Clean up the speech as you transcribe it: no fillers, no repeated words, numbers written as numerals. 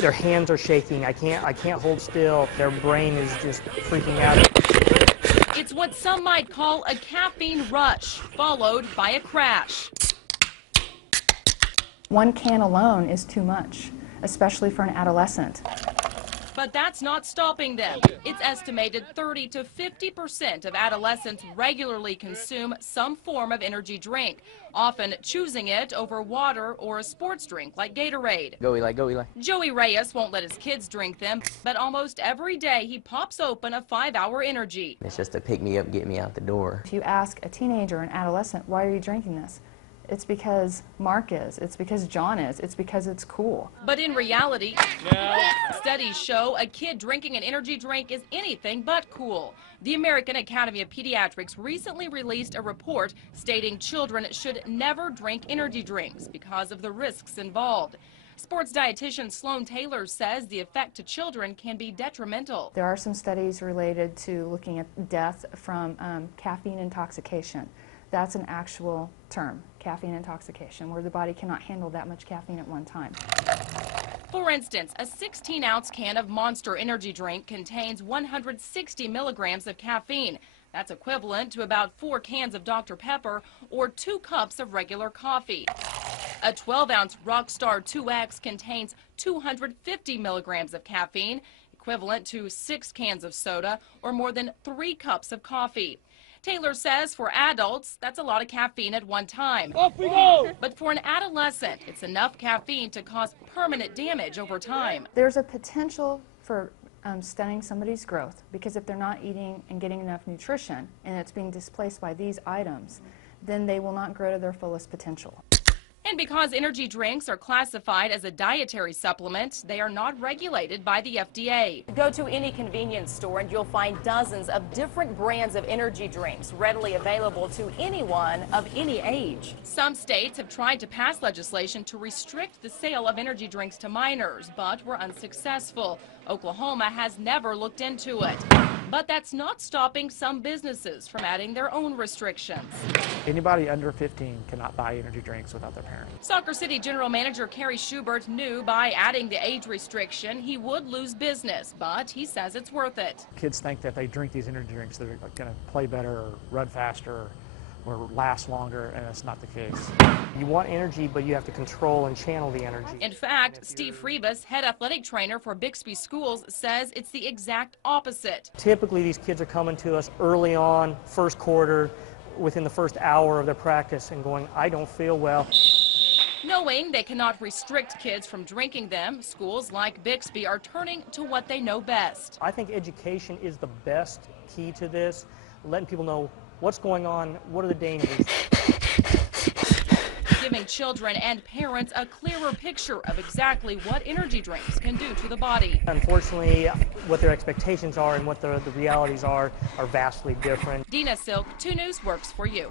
Their hands are shaking. I can't hold still. Their brain is just freaking out. It's what some might call a caffeine rush, followed by a crash. One can alone is too much, especially for an adolescent. But that's not stopping them. It's estimated 30 to 50% of adolescents regularly consume some form of energy drink, often choosing it over water or a sports drink like Gatorade. Go Eli, go Eli. Joey Reyes won't let his kids drink them, but almost every day he pops open a 5-hour energy. It's just to pick me up, get me out the door. If you ask a teenager or an adolescent, why are you drinking this? It's because Mark is, it's because John is, it's because it's cool. But in reality, studies show a kid drinking an energy drink is anything but cool. The American Academy of Pediatrics recently released a report stating children should never drink energy drinks because of the risks involved. Sports dietitian Sloan Taylor says the effect to children can be detrimental. There are some studies related to looking at death from caffeine intoxication. That's an actual term, caffeine intoxication, where the body cannot handle that much caffeine at one time. For instance, a 16-ounce can of Monster energy drink contains 160 milligrams of caffeine. That's equivalent to about 4 cans of Dr. Pepper or 2 cups of regular coffee. A 12-ounce Rockstar 2X contains 250 milligrams of caffeine, equivalent to 6 cans of soda or more than 3 cups of coffee. Taylor says for adults, that's a lot of caffeine at one time. Off we go! But for an adolescent, it's enough caffeine to cause permanent damage over time. There's a potential for stunning somebody's growth, because if they're not eating and getting enough nutrition and it's being displaced by these items, then they will not grow to their fullest potential. And because energy drinks are classified as a dietary supplement, they are not regulated by the FDA. Go to any convenience store and you'll find dozens of different brands of energy drinks readily available to anyone of any age. Some states have tried to pass legislation to restrict the sale of energy drinks to minors, but were unsuccessful. Oklahoma has never looked into it. But that's not stopping some businesses from adding their own restrictions. Anybody under 15 cannot buy energy drinks without their parents. Soccer City General Manager Kerry Schubert knew by adding the age restriction he would lose business, but he says it's worth it. Kids think that they drink these energy drinks, they're going to play better or run faster or last longer, and that's not the case. You want energy, but you have to control and channel the energy. In fact, Steve Freebus, head athletic trainer for Bixby Schools, says it's the exact opposite. Typically, these kids are coming to us early on, first quarter, within the first hour of their practice and going, I don't feel well. Knowing they cannot restrict kids from drinking them, schools like Bixby are turning to what they know best. I think education is the best key to this, letting people know what's going on, what are the dangers. Giving children and parents a clearer picture of exactly what energy drinks can do to the body. Unfortunately, what their expectations are and what the realities are vastly different. Dina Silk, 2 News works for you.